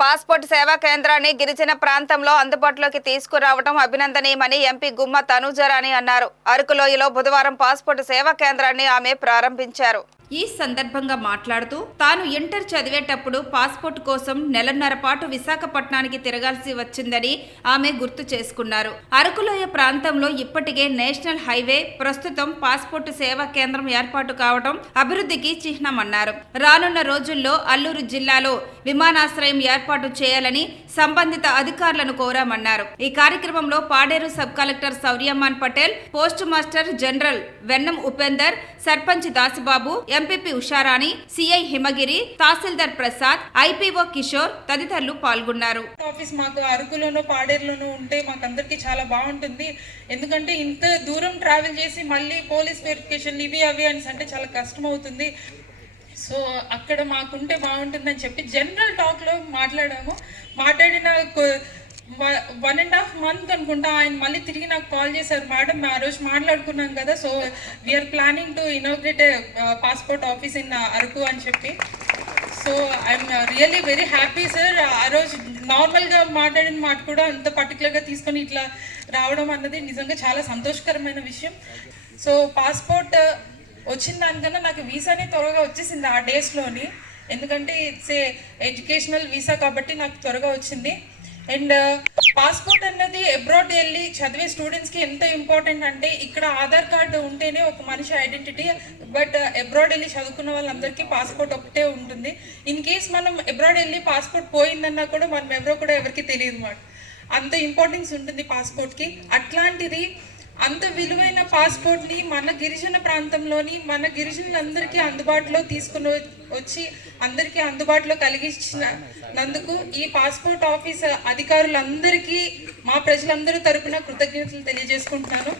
Passport సేవా కేంద్రాన్ని గిరిజన ప్రాంతంలో అందుబాటులోకి తీసుకురావడం అభినందనీయమని ఎంపీ గుమ్మ తనూజరాణి అన్నారు. అరకులోయలో బుధవారం పాస్పోర్ట్ సేవా కేంద్రాన్ని ఆమె ప్రారంభించారు. ఈ సందర్భంగా మాట్లాడుతూ తాను ఇంటర్ చదివేటప్పుడు పాస్పోర్ట్ కోసం నెలన్నర పాటు విశాఖపట్నానికి తిరగాల్సి వచ్చిందని ఆమె గుర్తు చేసుకున్నారు. అరకులోయ ప్రాంతంలో ఇప్పటికే నేషనల్ హైవే, ప్రస్తుతం పాస్పోర్ట్ సేవా కేంద్రం ఏర్పాటు కావడం అభివృద్ధికి చిహ్నమన్నారు. రానున్న రోజుల్లో అల్లూరు జిల్లాలో విమానాశ్రయం ఏర్పాటు చేయాలని సంబంధిత అధికారులను కోరామన్నారు. ఈ కార్యక్రమంలో Paderu sub collector Sauryaman Patel, post master general Vennam Upender, sarpanch Dasibabu, MPP Usharani, CI Himagiri, tahsildar Prasad, IPO Kishore తదితరులు పాల్గొన్నారు. ఆఫీస్ మాకు అరకులోనూ పాడేరులోనూ ఉంటే మాకందరికి చాలా బాగుంటుంది. ఎందుకంటే ఇంత దూరం ట్రావెల్ చేసి మళ్ళీ పోలీస్ వెరిఫికేషన్ ఇవి అవి అని అంటే చాలా కష్టం అవుతుంది. సో అక్కడ మాకుంటే బాగుంటుందని చెప్పి జనరల్ టాక్లో మాట్లాడిన 1.5 month అనుకుంటా ఆయన మళ్ళీ తిరిగి నాకు కాల్ చేశారు. మేడం, ఆ రోజు మాట్లాడుకున్నాం కదా, so we are planning to inaugurate passport office in Araku అని చెప్పి. So I'm really very happy sir. ఆ రోజు నార్మల్గా మాట్లాడిన మాట కూడా అంత పర్టికులర్గా తీసుకొని ఇట్లా రావడం అన్నది నిజంగా చాలా సంతోషకరమైన విషయం. సో పాస్పోర్ట్ వచ్చిన దానికన్నా నాకు వీసానే త్వరగా వచ్చేసింది ఆ డేస్లోని. ఎందుకంటే ఇట్స్ ఏ ఎడ్యుకేషనల్ వీసా కాబట్టి నాకు త్వరగా వచ్చింది. అండ్ పాస్పోర్ట్ అన్నది అబ్రాడ్ వెళ్ళి చదివే స్టూడెంట్స్కి ఎంత ఇంపార్టెంట్ అంటే, ఇక్కడ ఆధార్ కార్డు ఉంటేనే ఒక మనిషి ఐడెంటిటీ, బట్ అబ్రాడ్ వెళ్ళి చదువుకున్న వాళ్ళందరికీ పాస్పోర్ట్ ఒకటే ఉంటుంది. ఇన్ కేస్ మనం అబ్రాడ్ వెళ్ళి పాస్పోర్ట్ పోయిందన్నా కూడా మనం ఎవరో కూడా ఎవరికి తెలియదు అన్నమాట. అంత ఇంపార్టెన్స్ ఉంటుంది పాస్పోర్ట్కి. అట్లాంటిది అంత విలువైన పాస్పోర్ట్ని మన గిరిజన ప్రాంతంలోని మన గిరిజనులందరికీ అందుబాటులో తీసుకుని వచ్చి అందరికీ అందుబాటులో కలిగించినందుకు ఈ పాస్పోర్ట్ ఆఫీస్ అధికారులందరికీ మా ప్రజలందరూ తరపున కృతజ్ఞతలు తెలియజేసుకుంటున్నాను.